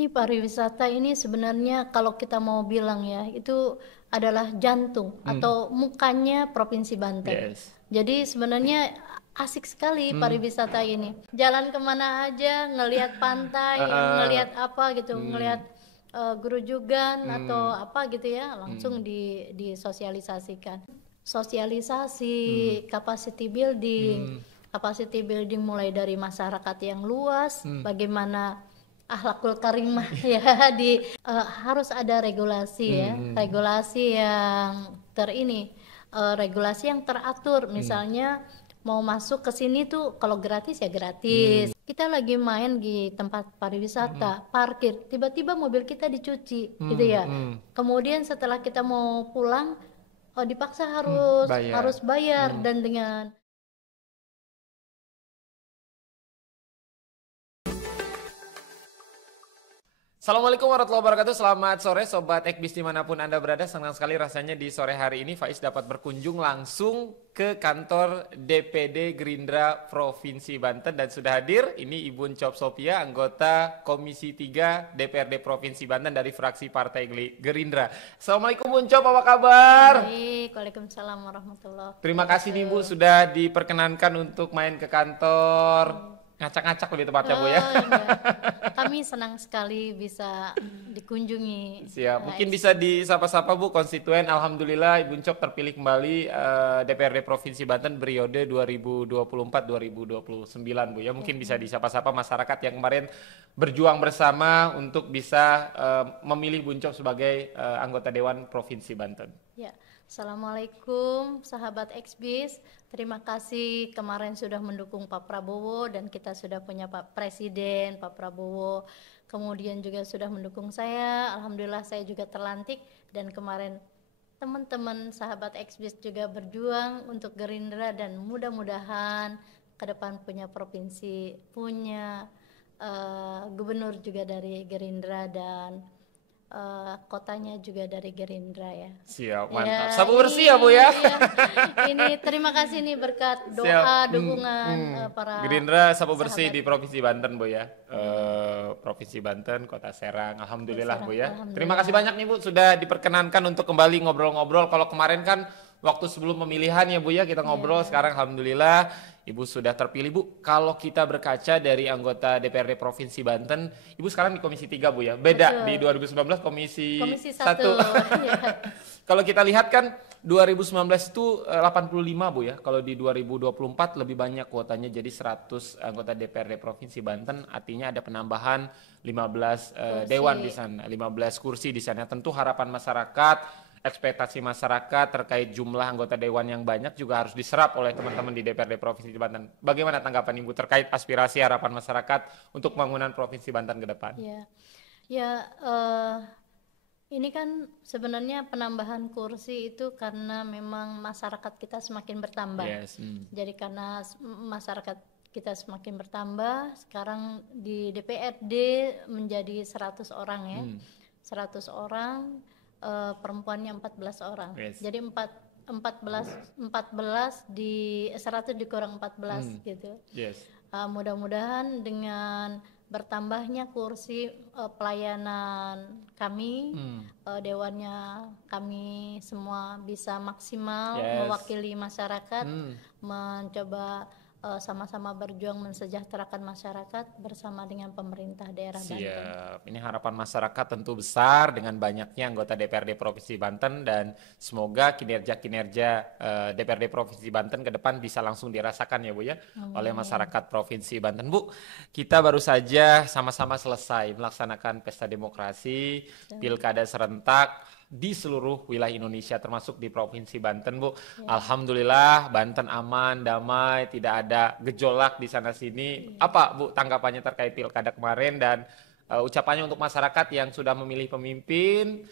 Ini pariwisata ini sebenarnya kalau kita mau bilang ya, itu adalah jantung atau mukanya Provinsi Banten. Yes. Jadi sebenarnya asik sekali pariwisata ini. Jalan kemana aja, ngelihat pantai, Heeh. ngelihat apa gitu, ngelihat gerujugan atau Hmm. apa gitu ya, langsung disosialisasikan. Sosialisasi, Hmm. capacity building mulai dari masyarakat yang luas, bagaimana akhlakul karimah ya harus ada regulasi ya, regulasi yang regulasi yang teratur. Misalnya mau masuk ke sini tuh kalau gratis ya gratis. Kita lagi main di tempat pariwisata, parkir, tiba-tiba mobil kita dicuci gitu ya. Kemudian setelah kita mau pulang, dipaksa harus Bayar. bayar dan dengan Assalamualaikum warahmatullahi wabarakatuh. Selamat sore Sobat Ekbis dimanapun Anda berada. Senang sekali rasanya di sore hari ini Faiz dapat berkunjung langsung ke kantor DPD Gerindra Provinsi Banten. Dan sudah hadir ini Ibu Ncop Sophia, anggota Komisi 3 DPRD Provinsi Banten dari fraksi Partai Gerindra. Assalamualaikum Bu Ncop, apa kabar? baik. Waalaikumsalam warahmatullahi Terima kasih nih Bu wabarakatuh. sudah diperkenankan untuk main ke kantor. Ngacak-ngacak lebih tepatnya Bu ya. Oh iya, kami senang sekali bisa dikunjungi Siap, mungkin bisa Ekspres. disapa-sapa Bu konstituen. Alhamdulillah Ibu Ncok terpilih kembali DPRD Provinsi Banten periode 2024-2029 Bu ya. Ya, Mungkin bisa disapa-sapa masyarakat yang kemarin berjuang bersama untuk bisa memilih Bu Ncok sebagai anggota Dewan Provinsi Banten. ya. Assalamualaikum sahabat Ekspres. Terima kasih kemarin sudah mendukung Pak Prabowo dan kita sudah punya Pak Presiden, Pak Prabowo. Kemudian juga sudah mendukung saya. Alhamdulillah saya juga terlantik dan kemarin teman-teman sahabat Ekspres juga berjuang untuk Gerindra dan mudah-mudahan ke depan punya provinsi, punya gubernur juga dari Gerindra dan kotanya juga dari Gerindra ya. Siap, mantap. Ya, Sapu bersih ya Bu ya. ini terima kasih nih berkat Siap. doa, dukungan para Gerindra sapu bersih sahabat di Provinsi Banten Bu ya. Provinsi Banten, Kota Serang. Alhamdulillah Bu Serang. ya. Terima kasih Alhamdulillah. banyak nih Bu sudah diperkenankan untuk kembali ngobrol-ngobrol. Kalau kemarin kan waktu sebelum pemilihan ya Bu ya kita ngobrol. Ya, Sekarang Alhamdulillah Ibu sudah terpilih Bu. Kalau kita berkaca dari anggota DPRD Provinsi Banten, Ibu sekarang di Komisi 3 Bu ya. Beda di betul. 2019 Komisi Komisi 1. satu. Ya. Kalau kita lihat kan 2019 itu 85 Bu ya. Kalau di 2024 lebih banyak kuotanya jadi 100 anggota DPRD Provinsi Banten. Artinya ada penambahan 15 dewan di Kursi. sana, 15 kursi di sana. Tentu harapan masyarakat, ekspektasi masyarakat terkait jumlah anggota dewan yang banyak juga harus diserap oleh teman-teman di DPRD Provinsi Banten. Bagaimana tanggapan Ibu terkait aspirasi harapan masyarakat untuk pembangunan Provinsi Banten ke depan? Ya. Ya, ini kan sebenarnya penambahan kursi itu karena memang masyarakat kita semakin bertambah. Yes. Jadi karena masyarakat kita semakin bertambah, sekarang di DPRD menjadi 100 orang ya. 100 orang, perempuannya 14 orang. Yes. Jadi 14 di 100 dikurang 14 gitu. Yes. Mudah-mudahan dengan bertambahnya kursi pelayanan kami, dewannya kami semua bisa maksimal Yes. mewakili masyarakat, mencoba sama-sama berjuang mensejahterakan masyarakat bersama dengan pemerintah daerah Banten. Siap. Ini harapan masyarakat tentu besar dengan banyaknya anggota DPRD Provinsi Banten dan semoga kinerja-kinerja DPRD Provinsi Banten ke depan bisa langsung dirasakan ya Bu ya oleh masyarakat Provinsi Banten. Bu, kita baru saja sama-sama selesai melaksanakan pesta demokrasi, pilkada serentak di seluruh wilayah Indonesia termasuk di Provinsi Banten Bu. Alhamdulillah Banten aman, damai, tidak ada gejolak di sana sini. Apa Bu tanggapannya terkait pilkada kemarin dan ucapannya untuk masyarakat yang sudah memilih pemimpin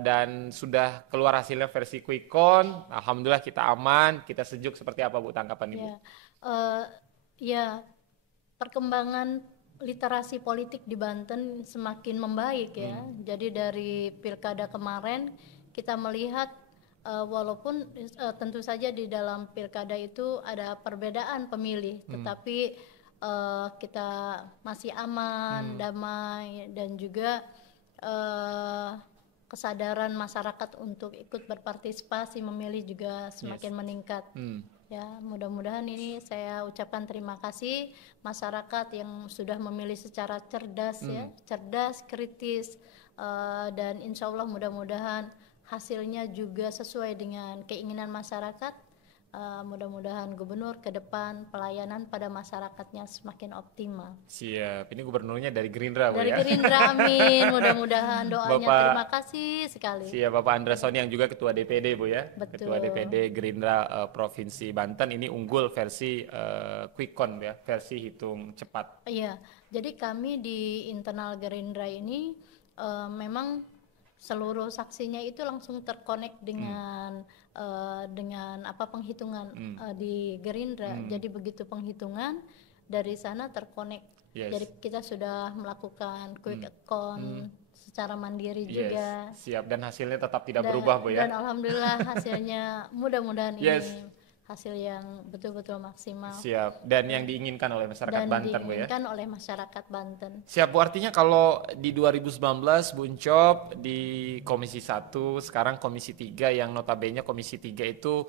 dan sudah keluar hasilnya versi quick count. Alhamdulillah kita aman, kita sejuk. Seperti apa Bu tanggapan Ibu? Ya, ya perkembangan literasi politik di Banten semakin membaik ya. Jadi dari pilkada kemarin kita melihat walaupun tentu saja di dalam pilkada itu ada perbedaan pemilih, tetapi kita masih aman, damai, dan juga kesadaran masyarakat untuk ikut berpartisipasi memilih juga semakin meningkat. Ya, mudah-mudahan ini saya ucapkan terima kasih masyarakat yang sudah memilih secara cerdas, ya, cerdas, kritis, dan insya Allah mudah-mudahan hasilnya juga sesuai dengan keinginan masyarakat. Mudah-mudahan gubernur ke depan pelayanan pada masyarakatnya semakin optimal. Siap. Ini gubernurnya dari Gerindra, Bu, Dari ya. Gerindra, amin. Mudah-mudahan doanya. Bapak, Terima kasih sekali. siap, Bapak Andreson yang juga Ketua DPD, Bu, ya. Betul. Ketua DPD Gerindra Provinsi Banten. Ini unggul versi quick count, ya, versi hitung cepat. Iya. Jadi kami di internal Gerindra ini memang seluruh saksinya itu langsung terkonek dengan apa penghitungan di Gerindra. Jadi begitu penghitungan dari sana terkonek. Yes. Jadi kita sudah melakukan quick account secara mandiri Yes, juga. siap. Dan hasilnya tetap tidak berubah, Bu, ya. Dan alhamdulillah hasilnya mudah-mudahan Yes. ini hasil yang betul-betul maksimal. Siap. Dan yang diinginkan oleh masyarakat Banten, Bu, ya. diinginkan oleh masyarakat Banten. Siap, Bu. Artinya kalau di 2019 Bu Uncop di Komisi 1, sekarang Komisi 3 yang notabene Komisi 3 itu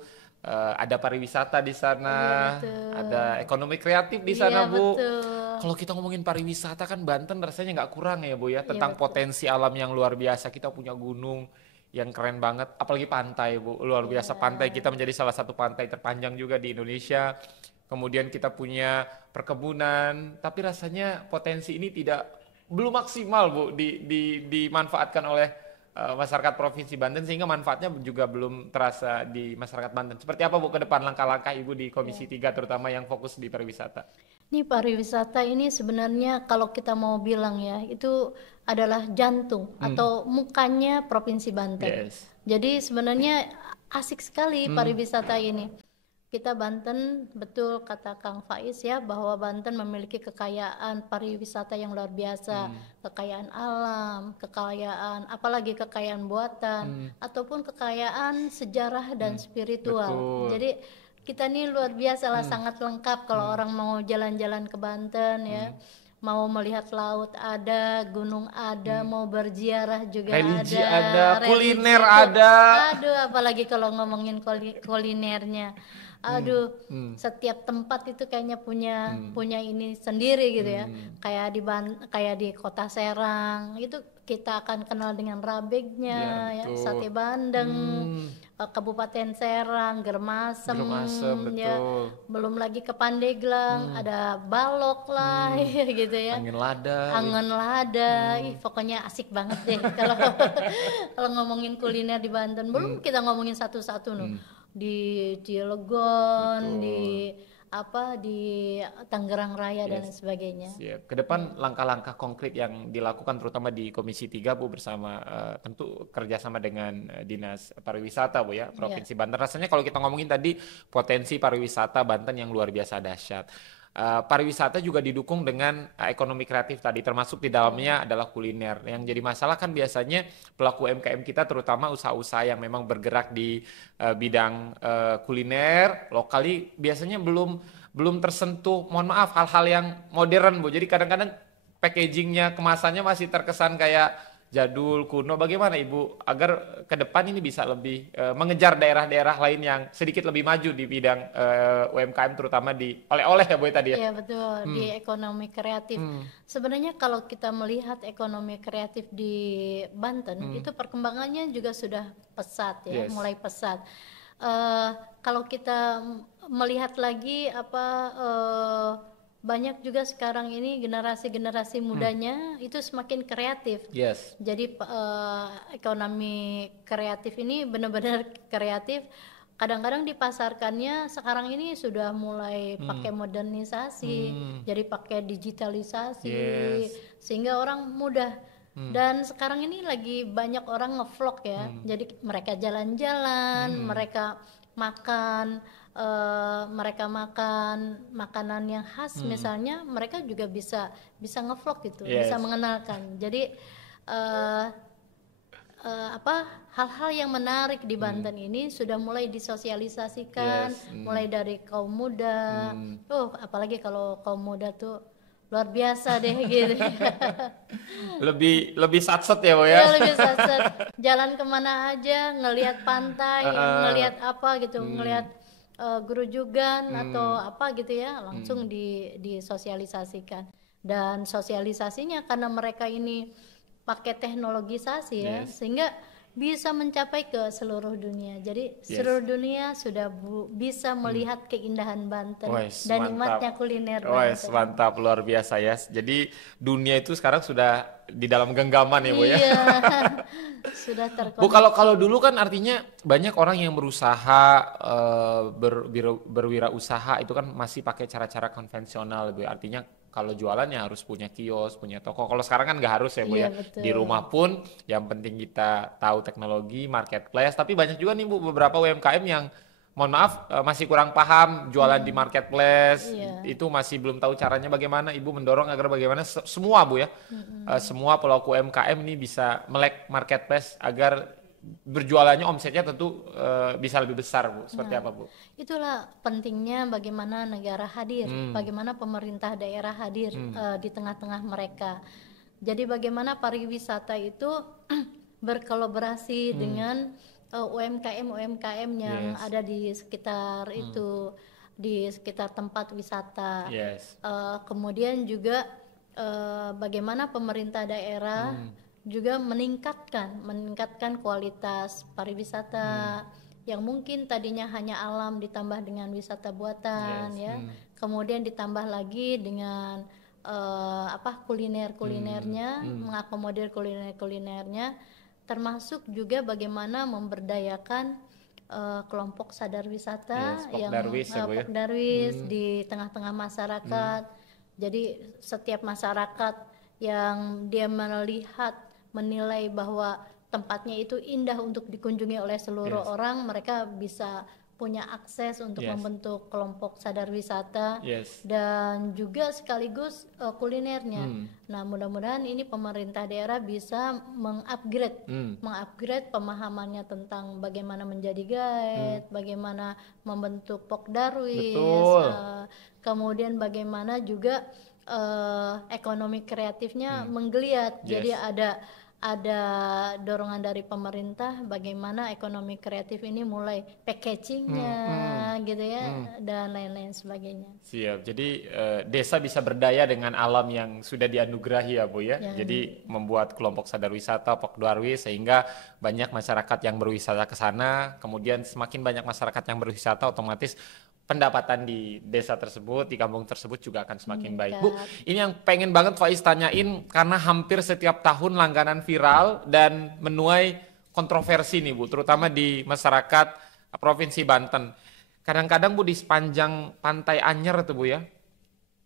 ada pariwisata di sana, ada ekonomi kreatif di sana, Bu. Betul. Kalau kita ngomongin pariwisata kan Banten rasanya nggak kurang ya, Bu, ya, tentang potensi alam yang luar biasa. Kita punya gunung yang keren banget, apalagi pantai, Bu, luar biasa. Pantai kita menjadi salah satu pantai terpanjang juga di Indonesia. Kemudian kita punya perkebunan, tapi rasanya potensi ini belum maksimal, Bu, dimanfaatkan oleh masyarakat Provinsi Banten, sehingga manfaatnya juga belum terasa di masyarakat Banten. Seperti apa, Bu, ke depan langkah-langkah Ibu di Komisi 3 terutama yang fokus di pariwisata? Ini pariwisata ini sebenarnya kalau kita mau bilang ya, itu adalah jantung atau mukanya Provinsi Banten. Yes. Jadi sebenarnya asik sekali pariwisata ini. Kita Banten, betul kata Kang Faiz ya, bahwa Banten memiliki kekayaan pariwisata yang luar biasa, kekayaan alam, kekayaan, apalagi kekayaan buatan, ataupun kekayaan sejarah dan spiritual. Betul. Jadi kita ini luar biasa lah, sangat lengkap kalau orang mau jalan-jalan ke Banten ya. Mau melihat laut ada, gunung ada, mau berziarah juga Religi ada, ada, kuliner religi ada. Aduh, apalagi kalau ngomongin kulinernya. Aduh, setiap tempat itu kayaknya punya ini sendiri gitu ya. Kayak di Kota Serang itu kita akan kenal dengan rabegnya ya, sate bandeng. Kabupaten Serang, Germasem, ya, betul. belum lagi ke Pandeglang, ada balok lah, gitu ya. Angin lada, pokoknya asik banget deh kalau kalau ngomongin kuliner di Banten. Belum kita ngomongin satu-satu loh. Di Cilegon, di Tangerang Raya dan sebagainya. Siap. Ke depan langkah-langkah konkret yang dilakukan terutama di Komisi 3, Bu, bersama tentu kerjasama dengan Dinas Pariwisata, Bu, ya, Provinsi Banten. Rasanya kalau kita ngomongin tadi potensi pariwisata Banten yang luar biasa dahsyat. Pariwisata juga didukung dengan ekonomi kreatif tadi, termasuk di dalamnya adalah kuliner. Yang jadi masalah kan biasanya pelaku UMKM kita, terutama usaha-usaha yang memang bergerak di bidang kuliner lokali, biasanya belum tersentuh, mohon maaf, hal-hal yang modern, Bu. Jadi kadang-kadang packagingnya, kemasannya masih terkesan kayak jadul, kuno. Bagaimana Ibu agar ke depan ini bisa lebih mengejar daerah-daerah lain yang sedikit lebih maju di bidang UMKM, terutama di oleh-oleh ya, Bu, tadi ya? Iya betul, di ekonomi kreatif. Sebenarnya kalau kita melihat ekonomi kreatif di Banten, itu perkembangannya juga sudah pesat ya, mulai pesat. Kalau kita melihat lagi banyak juga sekarang ini generasi mudanya itu semakin kreatif. Yes. Jadi ekonomi kreatif ini benar-benar kreatif. Kadang-kadang dipasarkannya sekarang ini sudah mulai pakai modernisasi, jadi pakai digitalisasi, sehingga orang mudah. Dan sekarang ini lagi banyak orang ngevlog ya, jadi mereka jalan-jalan, mereka makan makanan yang khas, misalnya mereka juga bisa ngevlog gitu, bisa mengenalkan. Jadi apa hal-hal yang menarik di Banten ini sudah mulai disosialisasikan, Yes. mulai dari kaum muda. Apalagi kalau kaum muda tuh luar biasa deh gitu. Lebih lebih satset ya, Bu Ya ya. lebih satset, jalan kemana aja, ngelihat pantai, Heeh. ngelihat apa gitu, ngelihat gerujugan atau apa gitu ya, langsung disosialisasikan. Dan sosialisasinya karena mereka ini pakai teknologisasi ya, Yes. sehingga bisa mencapai ke seluruh dunia. Jadi Yes. seluruh dunia sudah bisa melihat keindahan Banten Wes, dan nikmatnya mantap. kuliner Wes, Banten. mantap, luar biasa ya. Jadi dunia itu sekarang sudah di dalam genggaman ya, Bu ya. Iya, sudah Bu, kalau terkoneksi. kalau dulu kan artinya banyak orang yang berusaha berwirausaha itu kan masih pakai cara-cara konvensional, Bu. Artinya kalau jualannya harus punya kios, punya toko. Kalau sekarang kan nggak harus ya, Bu Iya ya. Di betul. rumah pun yang penting kita tahu teknologi, marketplace. Tapi banyak juga nih, Bu, beberapa UMKM yang mohon maaf masih kurang paham jualan di marketplace. Iya. Itu masih belum tahu caranya bagaimana. Ibu mendorong agar bagaimana semua, Bu ya. Semua pelaku UMKM ini bisa melek marketplace agar berjualannya omsetnya tentu bisa lebih besar, Bu. Seperti Nah, apa, Bu? itulah pentingnya bagaimana negara hadir, bagaimana pemerintah daerah hadir di tengah-tengah mereka. Jadi bagaimana pariwisata itu berkolaborasi dengan UMKM-UMKM yang Yes. ada di sekitar itu, di sekitar tempat wisata. Yes. Kemudian juga bagaimana pemerintah daerah juga meningkatkan kualitas pariwisata yang mungkin tadinya hanya alam ditambah dengan wisata buatan Yes. ya, kemudian ditambah lagi dengan kuliner-kulinernya, mengakomodir kuliner-kulinernya, termasuk juga bagaimana memberdayakan kelompok sadar wisata Yes, Pok yang Darwis ya, Bu ya. Pokdarwis di tengah-tengah masyarakat. Jadi setiap masyarakat yang dia menilai bahwa tempatnya itu indah untuk dikunjungi oleh seluruh Yes. orang, mereka bisa punya akses untuk Yes. membentuk kelompok sadar wisata Yes. dan juga sekaligus kulinernya. Nah, mudah-mudahan ini pemerintah daerah bisa mengupgrade pemahamannya tentang bagaimana menjadi guide, bagaimana membentuk Pokdarwis, Betul. kemudian bagaimana juga ekonomi kreatifnya menggeliat. Jadi Yes. ada dorongan dari pemerintah bagaimana ekonomi kreatif ini mulai packagingnya gitu ya dan lain-lain sebagainya. Siap. Jadi desa bisa berdaya dengan alam yang sudah dianugerahi ya, Bu ya. Ya, Jadi membuat kelompok sadar wisata Pokdarwis sehingga banyak masyarakat yang berwisata ke sana, kemudian semakin banyak masyarakat yang berwisata otomatis pendapatan di desa tersebut, di kampung tersebut juga akan semakin baik. Bu, meningkat. ini yang pengen banget Faiz tanyain karena hampir setiap tahun langganan viral dan menuai kontroversi nih, Bu, terutama di masyarakat Provinsi Banten. Kadang-kadang, Bu, di sepanjang Pantai Anyer tuh, Bu ya.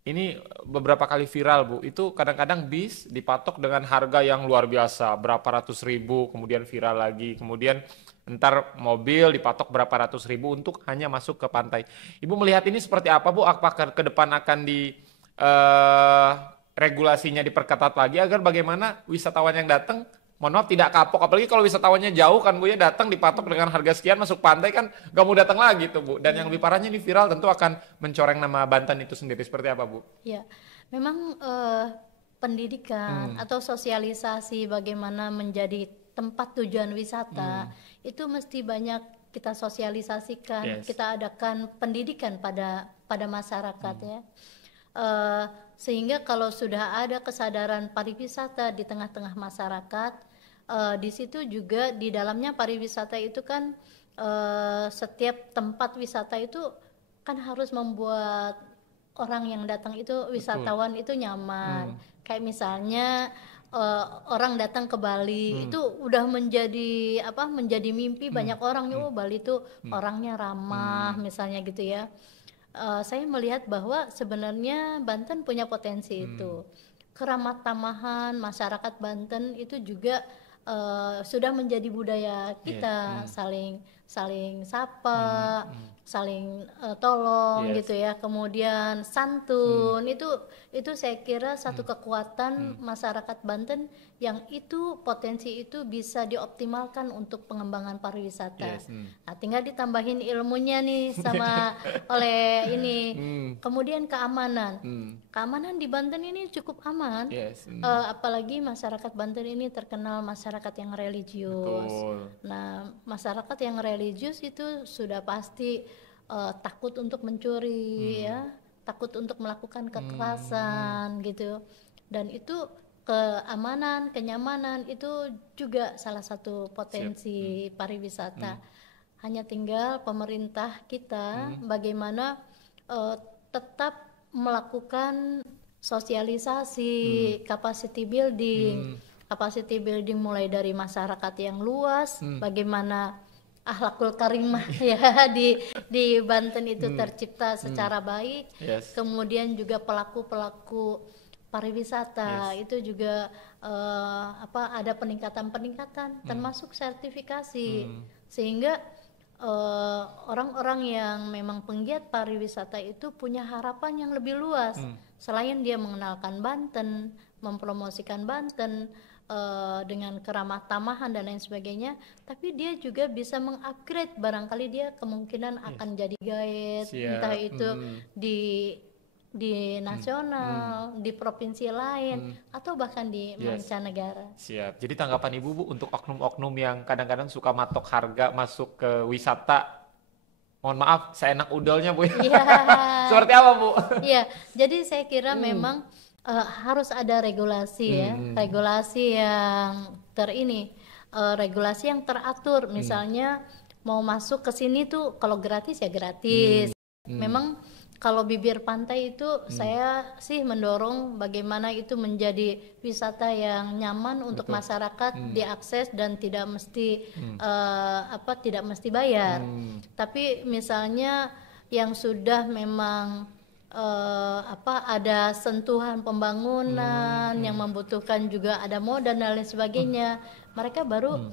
Ini beberapa kali viral, Bu. Itu kadang-kadang bis dipatok dengan harga yang luar biasa, berapa ratus ribu, kemudian viral lagi, kemudian ntar mobil dipatok berapa ratus ribu untuk hanya masuk ke pantai. Ibu melihat ini seperti apa, Bu? Apakah ke depan akan di eh, regulasinya diperketat lagi agar bagaimana wisatawan yang datang, mohon maaf tidak kapok, apalagi kalau wisatawannya jauh kan, Bu ya, datang dipatok dengan harga sekian masuk pantai kan gak mau datang lagi tuh, Bu. Dan yang lebih parahnya ini viral tentu akan mencoreng nama Banten itu sendiri. Seperti apa, Bu? Ya, memang pendidikan atau sosialisasi bagaimana menjadi tempat tujuan wisata itu mesti banyak kita sosialisasikan, Yes. kita adakan pendidikan pada masyarakat ya. Sehingga kalau sudah ada kesadaran pariwisata di tengah-tengah masyarakat, di situ juga di dalamnya pariwisata itu kan setiap tempat wisata itu kan harus membuat orang yang datang itu wisatawan itu nyaman. Kayak misalnya orang datang ke Bali itu udah menjadi mimpi banyak orang ya, oh Bali itu orangnya ramah misalnya gitu ya. Saya melihat bahwa sebenarnya Banten punya potensi itu. Keramat tamahan masyarakat Banten itu juga sudah menjadi budaya kita, saling saling sapa, saling tolong Yes. gitu ya. Kemudian santun itu saya kira satu kekuatan masyarakat Banten yang itu potensi itu bisa dioptimalkan untuk pengembangan pariwisata. Yes. Nah, tinggal ditambahin ilmunya nih sama oleh ini. Kemudian keamanan. Keamanan di Banten ini cukup aman. Yes. Apalagi masyarakat Banten ini terkenal masyarakat yang religius. Betul. Nah, masyarakat yang religius itu sudah pasti takut untuk mencuri ya, takut untuk melakukan kekerasan gitu. Dan itu keamanan, kenyamanan itu juga salah satu potensi pariwisata. Hanya tinggal pemerintah kita bagaimana tetap melakukan sosialisasi, capacity building mulai dari masyarakat yang luas, bagaimana akhlakul karimah ya di Banten itu tercipta secara baik. Yes. Kemudian juga pelaku-pelaku pariwisata itu juga ada peningkatan termasuk sertifikasi, sehingga orang-orang yang memang penggiat pariwisata itu punya harapan yang lebih luas. Selain dia mengenalkan Banten, mempromosikan Banten dengan keramah tamahan dan lain sebagainya, tapi dia juga bisa mengupgrade, barangkali dia kemungkinan akan jadi guide, entah itu di nasional, di provinsi lain, atau bahkan di mancanegara. Siap. Jadi tanggapan Ibu, Bu, untuk oknum-oknum yang kadang-kadang suka matok harga masuk ke wisata, mohon maaf, seenak udolnya, Bu. Iya. Seperti apa, Bu? Iya, jadi saya kira memang harus ada regulasi ya, regulasi yang regulasi yang teratur. Misalnya mau masuk ke sini tuh kalau gratis ya gratis. Memang kalau bibir pantai itu saya sih mendorong bagaimana itu menjadi wisata yang nyaman untuk masyarakat, diakses dan tidak mesti tidak mesti bayar. Tapi misalnya yang sudah memang ada sentuhan pembangunan yang membutuhkan juga ada modal dan lain sebagainya, mereka baru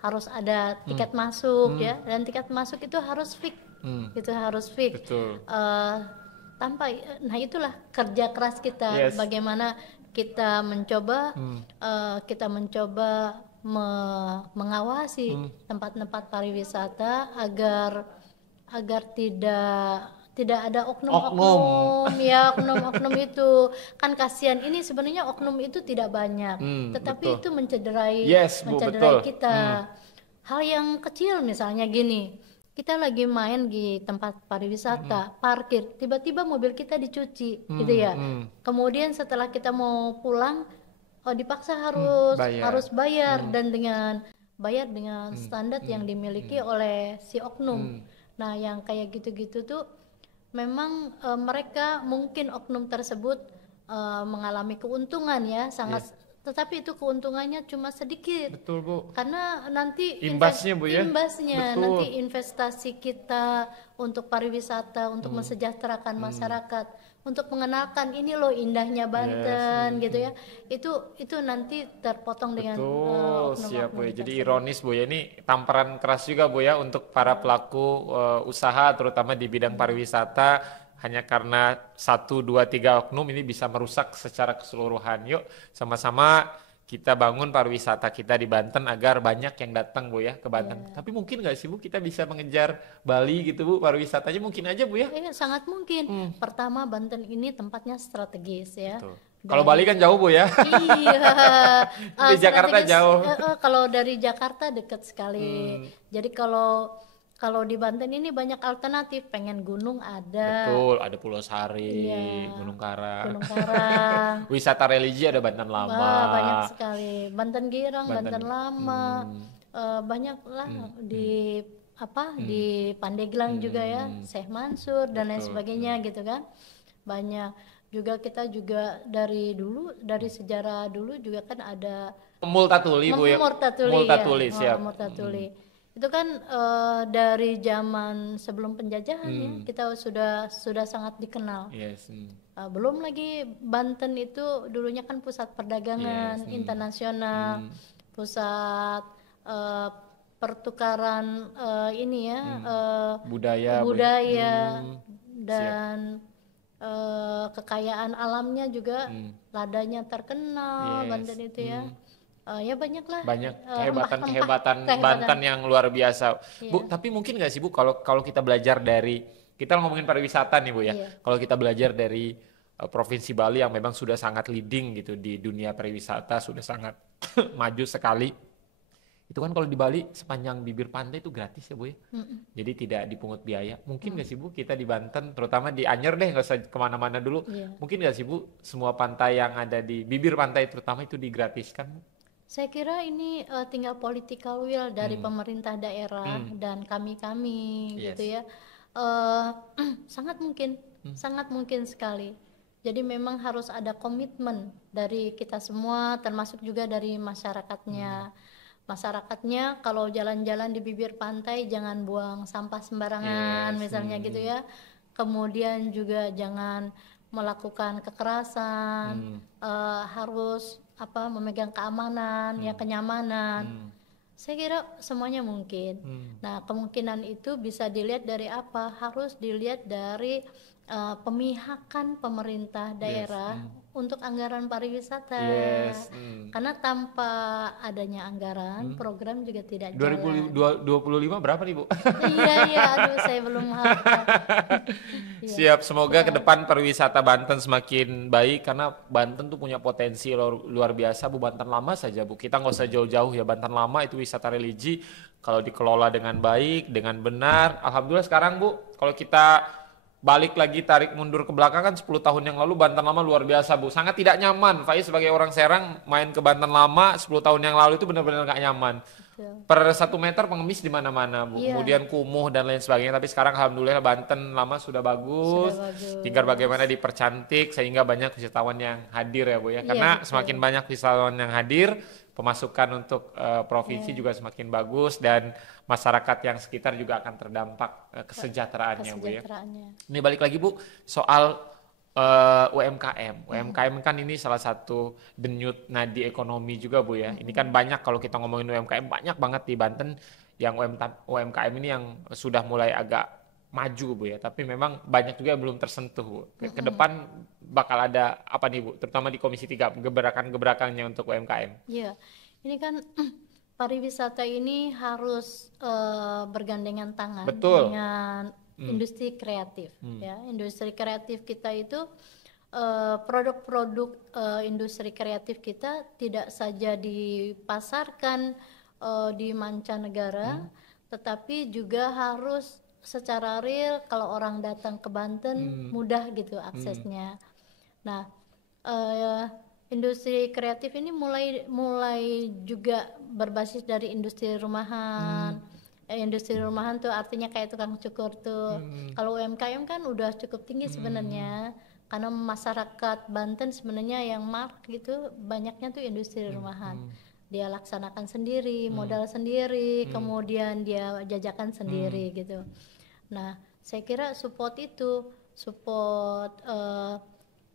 harus ada tiket masuk ya, dan tiket masuk itu harus fix. Itu harus fix. Nah itulah kerja keras kita, bagaimana kita mencoba mengawasi tempat-tempat pariwisata agar tidak ada oknum itu kan kasihan. Ini sebenarnya oknum itu tidak banyak, tetapi itu mencederai kita. Hal yang kecil misalnya gini, kita lagi main di tempat pariwisata, parkir, tiba-tiba mobil kita dicuci, gitu ya. Kemudian setelah kita mau pulang, dipaksa harus bayar dan dengan standar yang dimiliki oleh si oknum. Nah, yang kayak gitu-gitu tuh memang mereka mungkin oknum tersebut mengalami keuntungan ya sangat. Tetapi itu keuntungannya cuma sedikit. Betul, Bu. Karena nanti imbasnya, Bu ya. Nanti investasi kita untuk pariwisata, untuk mensejahterakan masyarakat, untuk mengenalkan ini loh indahnya Banten gitu ya. Itu nanti terpotong dengan oknum-oknum. Siap, Bu. Jadi ironis, Bu ya, ini tamparan keras juga, Bu ya, untuk para pelaku usaha terutama di bidang pariwisata. Hanya karena 1, 2, 3 oknum ini bisa merusak secara keseluruhan. Yuk sama-sama kita bangun pariwisata kita di Banten agar banyak yang datang, Bu ya, ke Banten. Tapi mungkin nggak sih, Bu, kita bisa mengejar Bali gitu, Bu, pariwisatanya mungkin aja, Bu ya? Sangat mungkin. Pertama, Banten ini tempatnya strategis ya. Kalau Bali kan jauh, Bu ya? Iya. Di Jakarta jauh. Kalau dari Jakarta dekat sekali. Jadi kalau di Banten ini banyak alternatif, pengen gunung ada. Betul, ada Pulau Sari, Gunung Karang. Karang. Wisata religi ada Banten Lama. Banyak sekali. Banten Girang, Banten Lama. Banyak lah di Pandeglang juga ya, Syekh Mansur dan lain sebagainya gitu kan. Banyak juga kita juga dari sejarah dulu juga kan ada Multatuli, Bu ya. Multatuli, siap. Multatuli. Itu kan dari zaman sebelum penjajahan ya, kita sudah sangat dikenal. Belum lagi Banten itu dulunya kan pusat perdagangan internasional, pusat pertukaran ini ya budaya, Bu. budaya Siap. dan kekayaan alamnya juga, ladanya terkenal Yes. Banten itu ya. Ya banyaklah Banyak rempah-rempah, kehebatan Banten yang luar biasa. Bu, Iya. tapi mungkin nggak sih Bu, kalau kita belajar dari, kita ngomongin pariwisata nih Bu ya, Iya. kalau kita belajar dari Provinsi Bali yang memang sudah sangat leading gitu di dunia pariwisata, sudah sangat maju sekali. Itu kan kalau di Bali sepanjang bibir pantai itu gratis ya Bu ya. Jadi tidak dipungut biaya. Mungkin nggak sih Bu kita di Banten, terutama di Anyer deh, nggak usah kemana-mana dulu. Iya. Mungkin nggak sih Bu semua pantai yang ada di bibir pantai terutama itu digratiskan? Saya kira ini tinggal political will dari pemerintah daerah dan kami-kami Yes. gitu ya. Sangat mungkin, sangat mungkin sekali. Jadi memang harus ada komitmen dari kita semua, termasuk juga dari masyarakatnya. Masyarakatnya kalau jalan-jalan di bibir pantai jangan buang sampah sembarangan, Yes. misalnya gitu ya. Kemudian juga jangan melakukan kekerasan, harus memegang keamanan, ya kenyamanan. Saya kira semuanya mungkin. Nah, kemungkinan itu bisa dilihat dari apa? Harus dilihat dari pemihakan pemerintah daerah untuk anggaran pariwisata. Yes. Karena tanpa adanya anggaran, program juga tidak jalan. 2025 berapa nih Bu? Iya, aduh saya belum hafal. Iya. Siap, semoga ke depan pariwisata Banten semakin baik karena Banten tuh punya potensi luar biasa Bu. Banten Lama saja Bu, kita nggak usah jauh-jauh ya, Banten Lama itu wisata religi kalau dikelola dengan baik, dengan benar. Alhamdulillah sekarang Bu, kalau kita balik lagi tarik mundur ke belakang kan 10 tahun yang lalu Banten Lama luar biasa Bu, sangat tidak nyaman. Faiz sebagai orang Serang main ke Banten Lama 10 tahun yang lalu itu benar-benar nggak nyaman. Betul. Per 1 meter pengemis di mana-mana Bu, Iya. kemudian kumuh dan lain sebagainya. Tapi sekarang alhamdulillah Banten Lama sudah bagus, Sudah bagus. tinggal bagaimana dipercantik sehingga banyak wisatawan yang hadir ya Bu ya. Iya, Karena betul. semakin banyak wisatawan yang hadir, pemasukan untuk provinsi juga semakin bagus dan masyarakat yang sekitar juga akan terdampak kesejahteraannya Bu ya. Kesejahteraannya. Ini balik lagi Bu, soal UMKM. UMKM kan ini salah satu denyut nadi ekonomi juga Bu ya. Ini kan banyak kalau kita ngomongin UMKM, banyak banget di Banten yang UMKM ini yang sudah mulai agak maju Bu ya. Tapi memang banyak juga yang belum tersentuh Bu. Ke depan bakal ada apa nih Bu, terutama di Komisi 3, gebrakan-gebrakannya untuk UMKM. Iya, ini kan pariwisata ini harus bergandengan tangan Betul. dengan industri kreatif. Ya, industri kreatif kita itu produk-produk industri kreatif kita tidak saja dipasarkan di mancanegara, tetapi juga harus secara real kalau orang datang ke Banten mudah gitu aksesnya. Nah, industri kreatif ini mulai juga berbasis dari industri rumahan. Industri rumahan tuh artinya kayak tukang cukur tuh. Kalau UMKM kan udah cukup tinggi sebenarnya, karena masyarakat Banten sebenarnya yang gitu banyaknya tuh industri rumahan. Dia laksanakan sendiri, modal sendiri, kemudian dia jajakan sendiri gitu. Nah, saya kira support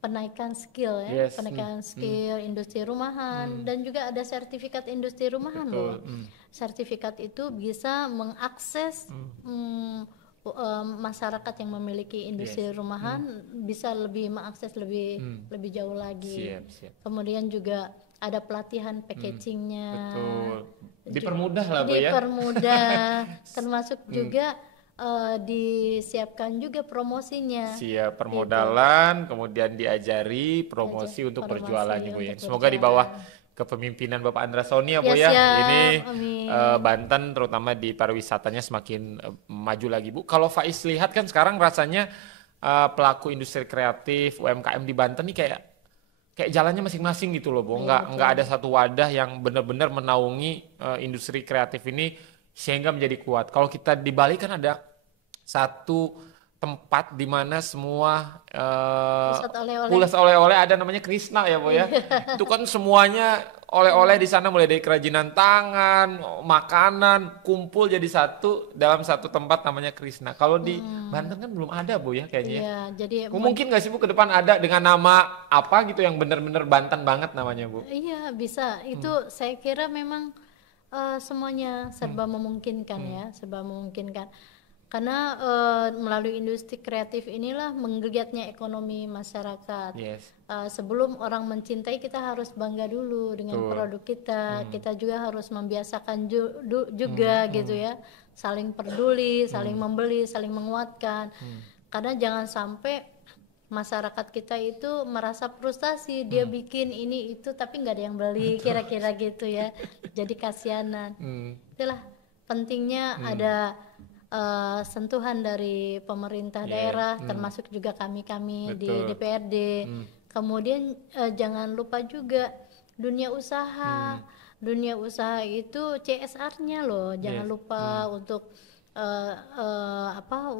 penaikan skill ya, Yes. penaikan skill industri rumahan, dan juga ada sertifikat industri rumahan loh. Sertifikat itu bisa mengakses masyarakat yang memiliki industri rumahan bisa lebih mengakses lebih jauh lagi. Siap. Kemudian juga ada pelatihan packagingnya. Betul. Dipermudah lah Bu ya. Dipermudah, termasuk juga disiapkan juga promosinya. Siap, permodalan, kemudian diajari promosi untuk promosi perjualannya Bu ya. untuk Semoga di bawah kepemimpinan Bapak Andra Soni ya Bu Ya, ya. siap. Ini Amin. Banten terutama di pariwisatanya semakin maju lagi Bu. Kalau Faiz lihat kan sekarang rasanya pelaku industri kreatif UMKM di Banten nih kayak jalannya masing-masing gitu loh Bu. Nggak ada satu wadah yang benar-benar menaungi industri kreatif ini sehingga menjadi kuat. Kalau kita di Bali kan ada satu tempat di mana semua Pusat oleh-oleh. pulas oleh-oleh ada namanya Krishna ya Bu ya. Itu kan semuanya oleh-oleh di sana mulai dari kerajinan tangan, makanan, kumpul jadi satu dalam satu tempat namanya Krishna. Kalau di Banten kan belum ada Bu ya kayaknya. Iya, jadi Mungkin nggak sih Bu ke depan ada dengan nama apa gitu yang benar-benar Banten banget namanya Bu? iya bisa. Itu saya kira memang Semuanya serba memungkinkan ya, serba memungkinkan. Karena melalui industri kreatif inilah menggeliatnya ekonomi masyarakat. Yes. Sebelum orang mencintai, kita harus bangga dulu dengan Betul. produk kita. Kita juga harus membiasakan juga gitu ya, saling peduli, saling membeli, saling menguatkan. Karena jangan sampai masyarakat kita itu merasa frustasi, dia bikin ini itu tapi nggak ada yang beli, kira-kira gitu ya. Jadi kasihanan. Itulah pentingnya ada sentuhan dari pemerintah daerah, termasuk juga kami-kami di Betul. DPRD. Kemudian jangan lupa juga dunia usaha. Dunia usaha itu CSR-nya loh, jangan lupa untuk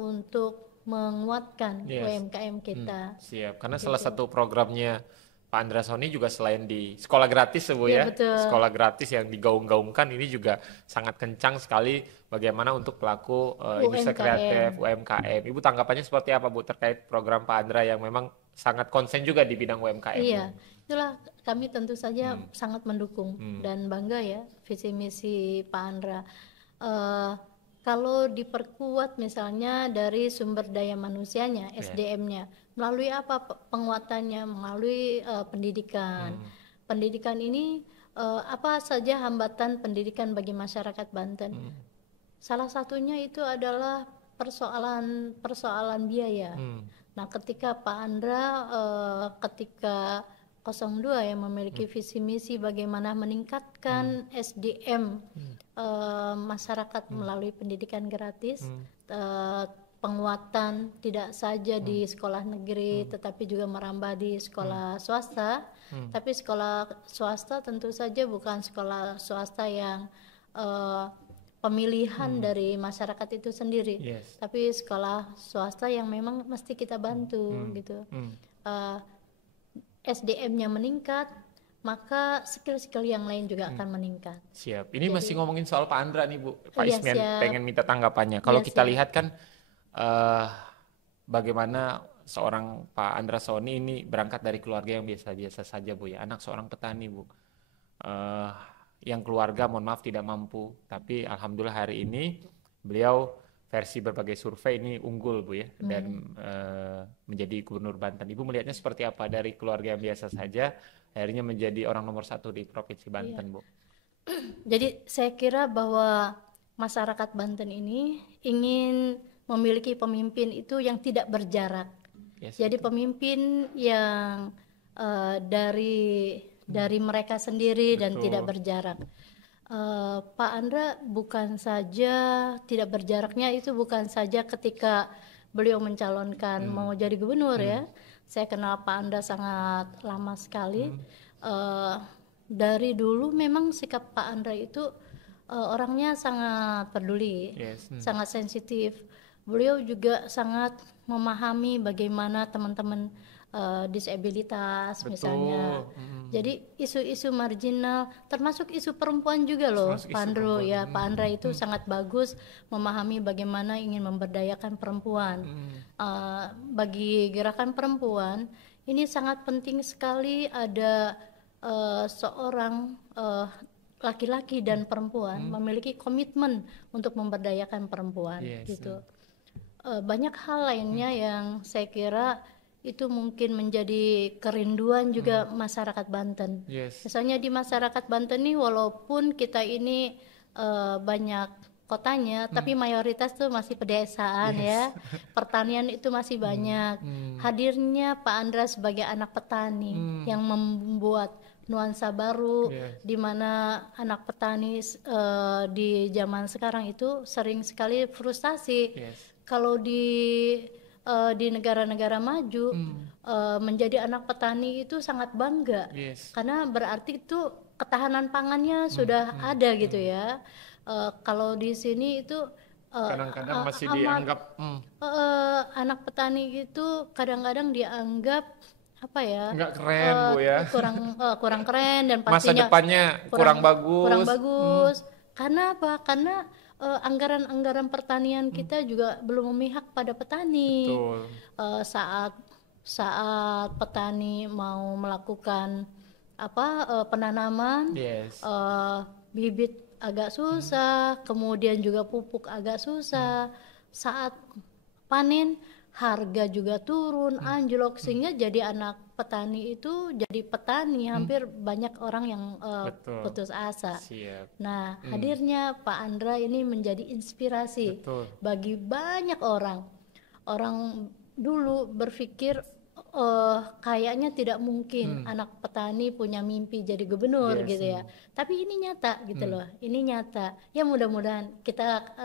untuk menguatkan UMKM kita. Siap, karena salah satu programnya Pak Andra Soni juga selain di sekolah gratis Bu Iya, ya, betul. sekolah gratis yang digaung-gaungkan ini juga sangat kencang sekali bagaimana untuk pelaku industri UMKM. kreatif UMKM. Ibu tanggapannya seperti apa Bu terkait program Pak Andra yang memang sangat konsen juga di bidang UMKM? Iya, itulah kami tentu saja sangat mendukung dan bangga ya visi misi Pak Andra. Kalau diperkuat misalnya dari sumber daya manusianya, SDM-nya, melalui apa penguatannya? Melalui pendidikan. Pendidikan ini apa saja hambatan pendidikan bagi masyarakat Banten? Salah satunya itu adalah persoalan biaya. Nah, ketika Pak Andra ketika 02 yang memiliki visi misi bagaimana meningkatkan SDM masyarakat melalui pendidikan gratis, penguatan tidak saja di sekolah negeri tetapi juga merambah di sekolah swasta. Tapi sekolah swasta tentu saja bukan sekolah swasta yang pemilihan dari masyarakat itu sendiri, tapi sekolah swasta yang memang mesti kita bantu gitu. SDM-nya meningkat, maka skill-skill yang lain juga akan meningkat. Siap. Ini masih ngomongin soal Pak Andra nih Bu. Pak Iya, Ismian siap. pengen minta tanggapannya. Kalau Iya, kita siap. lihat kan bagaimana seorang Pak Andra Soni ini berangkat dari keluarga yang biasa-biasa saja Bu ya. Anak seorang petani Bu. Yang keluarga mohon maaf tidak mampu. Tapi alhamdulillah hari ini beliau versi berbagai survei ini unggul Bu ya, dan menjadi gubernur Banten. Ibu melihatnya seperti apa dari keluarga yang biasa saja akhirnya menjadi orang nomor 1 di Provinsi Banten Bu? Jadi saya kira bahwa masyarakat Banten ini ingin memiliki pemimpin itu yang tidak berjarak. Jadi pemimpin yang dari mereka sendiri dan tidak berjarak. Pak Andra bukan saja tidak berjaraknya itu bukan saja ketika beliau mencalonkan mau jadi gubernur ya. Saya kenal Pak Andra sangat lama sekali. Dari dulu memang sikap Pak Andra itu orangnya sangat peduli, sangat sensitif. Beliau juga sangat memahami bagaimana teman-teman disabilitas misalnya. Jadi isu-isu marginal termasuk isu perempuan juga loh Pak Andro ya. Pak Andra itu sangat bagus memahami bagaimana ingin memberdayakan perempuan. Bagi gerakan perempuan ini sangat penting sekali ada seorang laki-laki dan perempuan memiliki komitmen untuk memberdayakan perempuan gitu. Banyak hal lainnya yang saya kira itu mungkin menjadi kerinduan juga masyarakat Banten. Misalnya di masyarakat Banten nih walaupun kita ini banyak kotanya, tapi mayoritas tuh masih pedesaan ya. Pertanian itu masih banyak. Hadirnya Pak Andra sebagai anak petani yang membuat nuansa baru, di mana anak petani di zaman sekarang itu sering sekali frustasi. Kalau di negara-negara maju menjadi anak petani itu sangat bangga karena berarti itu ketahanan pangannya sudah ada gitu ya. Kalau di sini itu kadang-kadang masih dianggap anak petani itu kadang-kadang dianggap apa ya, nggak keren Bu ya, kurang keren dan masa pastinya depannya kurang bagus. Karena apa? Karena anggaran-anggaran pertanian kita juga belum memihak pada petani. Saat petani mau melakukan penanaman bibit agak susah, kemudian juga pupuk agak susah. Saat panen harga juga turun, anjlok, sehingga jadi anak petani itu jadi petani, hampir banyak orang yang Betul. putus asa. Siap. Nah, hadirnya Pak Andra ini menjadi inspirasi Betul. bagi banyak orang. Orang dulu berpikir kayaknya tidak mungkin anak petani punya mimpi jadi gubernur Yes. gitu ya. Tapi ini nyata gitu loh. Ini nyata. Ya mudah-mudahan kita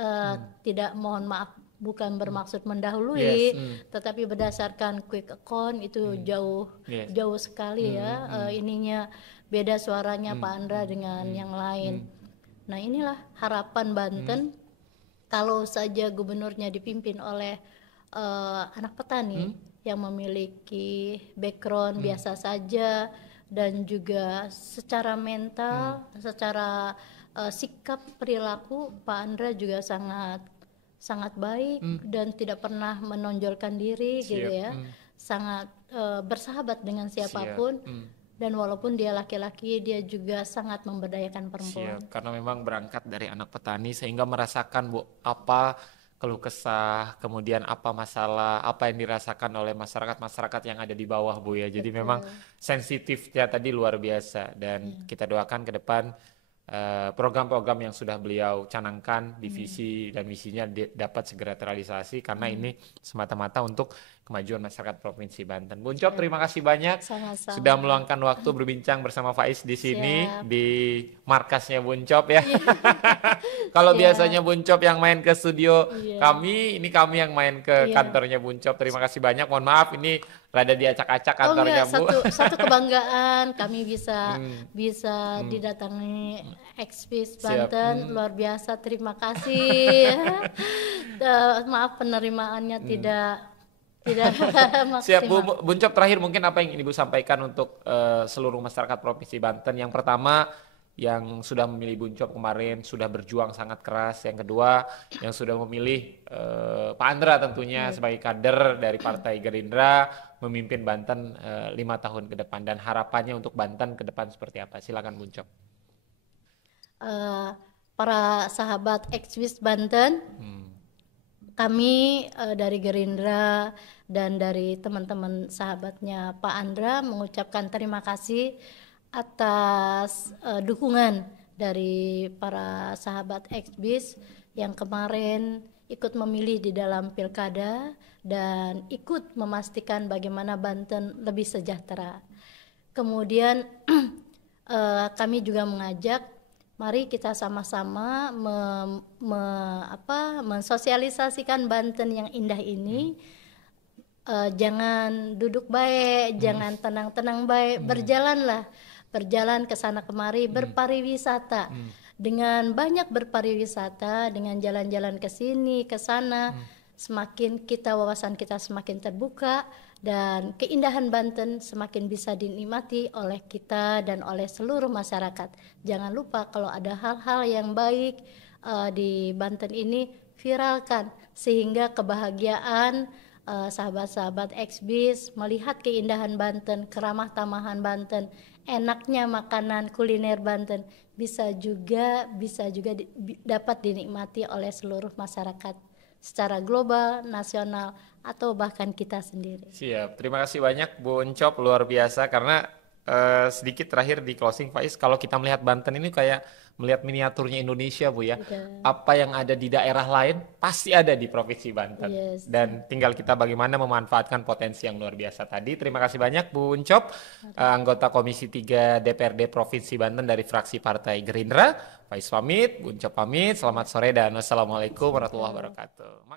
tidak, mohon maaf, bukan bermaksud mendahului, Yes. tetapi berdasarkan quick account itu jauh Yes. jauh sekali ya. Ininya beda suaranya Pak Andra dengan yang lain. Nah, inilah harapan Banten. Kalau saja gubernurnya dipimpin oleh anak petani yang memiliki background biasa saja, dan juga secara mental, secara sikap perilaku Pak Andra juga sangat baik dan tidak pernah menonjolkan diri gitu ya. Sangat bersahabat dengan siapapun. Dan walaupun dia laki-laki, dia juga sangat memberdayakan perempuan. Siap. Karena memang berangkat dari anak petani sehingga merasakan Bu apa keluh kesah, kemudian apa masalah, apa yang dirasakan oleh masyarakat yang ada di bawah Bu ya. Jadi memang sensitifnya tadi luar biasa, dan kita doakan ke depan program-program yang sudah beliau canangkan di visi dan misinya dapat segera terrealisasi, karena ini semata-mata untuk kemajuan masyarakat Provinsi Banten. Bu Uncop, terima kasih banyak Sama-sama. sudah meluangkan waktu berbincang bersama Faiz di sini. Siap. Di markasnya Bu Uncop ya. Kalau biasanya Bu Uncop yang main ke studio kami, ini kami yang main ke kantornya Bu Uncop. Terima kasih banyak. Mohon maaf ini rada diacak-acak kantornya Bu. Satu kebanggaan kami bisa didatangi Ekspis Banten. Luar biasa, terima kasih. Maaf penerimaannya tidak maksimal. Siap Bu Uncop, terakhir mungkin apa yang Ibu sampaikan untuk seluruh masyarakat Provinsi Banten? Yang pertama, yang sudah memilih Bu Uncop kemarin sudah berjuang sangat keras. Yang kedua, yang sudah memilih Pak Andra tentunya sebagai kader dari Partai Gerindra memimpin Banten 5 tahun ke depan, dan harapannya untuk Banten ke depan seperti apa? Silakan Bu Uncop. Para sahabat Ekspis Banten, kami dari Gerindra dan dari teman-teman sahabatnya Pak Andra mengucapkan terima kasih atas dukungan dari para sahabat Ekspis yang kemarin ikut memilih di dalam pilkada dan ikut memastikan bagaimana Banten lebih sejahtera. Kemudian kami juga mengajak, mari kita sama-sama mensosialisasikan Banten yang indah ini. Jangan duduk baik, jangan tenang-tenang baik, berjalan ke sana kemari, berpariwisata. Dengan banyak berpariwisata, dengan jalan-jalan ke sini, ke sana, semakin wawasan kita semakin terbuka, dan keindahan Banten semakin bisa dinikmati oleh kita dan oleh seluruh masyarakat. Jangan lupa kalau ada hal-hal yang baik di Banten ini, viralkan sehingga kebahagiaan sahabat-sahabat Ekspis melihat keindahan Banten, keramah tamahan Banten, enaknya makanan kuliner Banten bisa juga dapat dinikmati oleh seluruh masyarakat secara global, nasional, atau bahkan kita sendiri. Siap, terima kasih banyak Bu Uncop, luar biasa. Karena sedikit terakhir di closing Faiz, kalau kita melihat Banten ini kayak melihat miniaturnya Indonesia Bu ya. Apa yang ada di daerah lain pasti ada di Provinsi Banten. Dan tinggal kita bagaimana memanfaatkan potensi yang luar biasa tadi. Terima kasih banyak Bu Uncop, anggota Komisi 3 DPRD Provinsi Banten dari fraksi Partai Gerindra. Faiz pamit, Bu Uncop pamit, selamat sore dan wassalamualaikum warahmatullahi wabarakatuh.